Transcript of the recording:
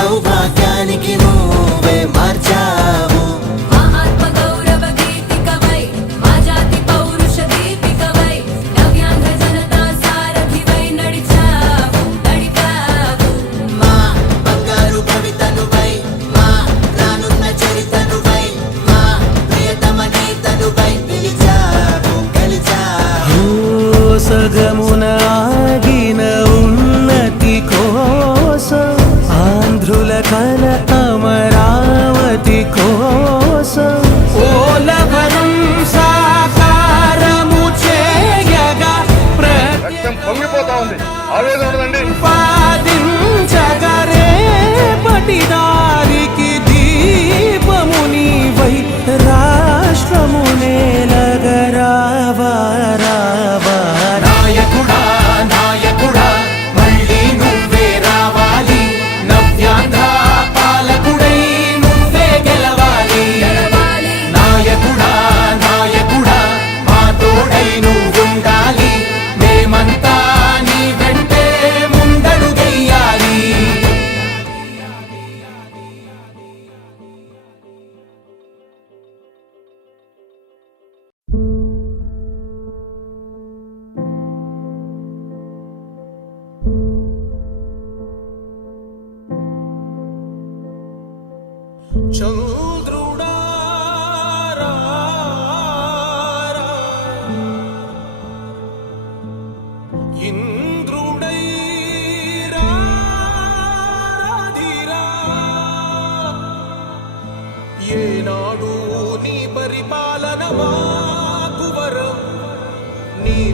Salvador.